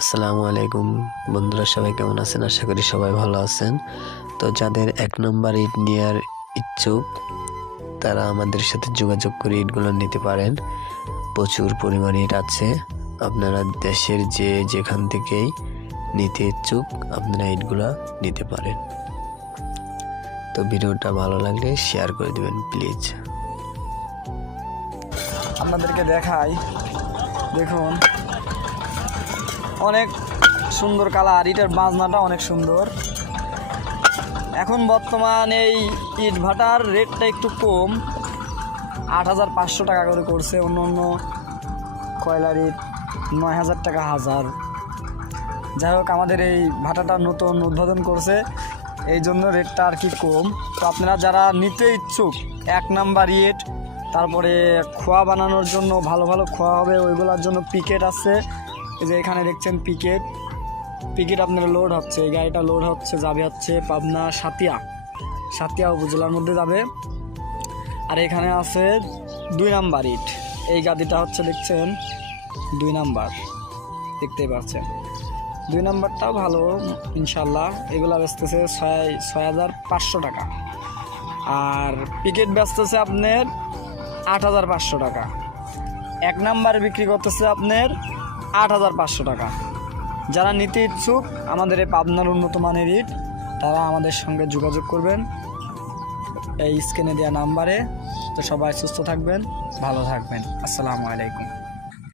আসসালামু আলাইকুম। বন্ধুরা, সবাই কেমন আছেন? আশা করি সবাই ভালো আছেন। তো যাদের এক নম্বর ইট নেওয়ার ইচ্ছুক, তারা আমাদের সাথে যোগাযোগ করে ইটগুলো নিতে পারেন। প্রচুর পরিমাণ ইট আছে। আপনারা দেশের যে যেখান থেকেই নিতে ইচ্ছুক, আপনারা ইটগুলো নিতে পারেন। তো ভিডিওটা ভালো লাগলে শেয়ার করে দেবেন, প্লিজ। আপনাদেরকে দেখাই। দেখুন অনেক সুন্দর কালার ইটের বাজনাটা অনেক সুন্দর। এখন বর্তমান এই ইট ভাটার রেটটা একটু কম। আট হাজার পাঁচশো টাকা করে করছে, অন্য অন্য কয়লার ইট নয় হাজার টাকা হাজার। যাই হোক, আমাদের এই ভাটাটা নতুন উদ্বোধন করছে, এই জন্য রেটটা আর কি কম। তো আপনারা যারা নিতে ইচ্ছুক, এক নাম্বার ইট, তারপরে খোয়া বানানোর জন্য ভালো ভালো খোয়া হবে, ওইগুলোর জন্য পিকেট আছে। এই যে এখানে দেখছেন পিকেট। পিকেট আপনার লোড হচ্ছে, এই গাড়িটা লোড হচ্ছে, যাবে হচ্ছে পাবনা সাতিয়া। সাতিয়া উপজেলার মধ্যে যাবে। আর এখানে আছে দুই নাম্বার ইট। এই গাড়িটা হচ্ছে দেখছেন দুই নাম্বার। দেখতেই পাচ্ছেন। দুই নাম্বারটাও ভালো ইনশাল্লাহ এগুলো বেচতেছে ছয় ছয় হাজার পাঁচশো টাকা। আর পিকেট বেচতেছে আপনার আট হাজার পাঁচশো টাকা। এক নাম্বারে বিক্রি করতেছে আপনার আট হাজার পাঁচশো টাকা। যারা নিতে ইচ্ছুক, আমাদের এই পাবনার উন্নত মানের ইট, তারা আমাদের সঙ্গে যোগাযোগ করবেন। এই স্ক্রিনে দেওয়া নাম্বারে। তো সবাই সুস্থ থাকবেন, ভালো থাকবেন। আসসালামু আলাইকুম।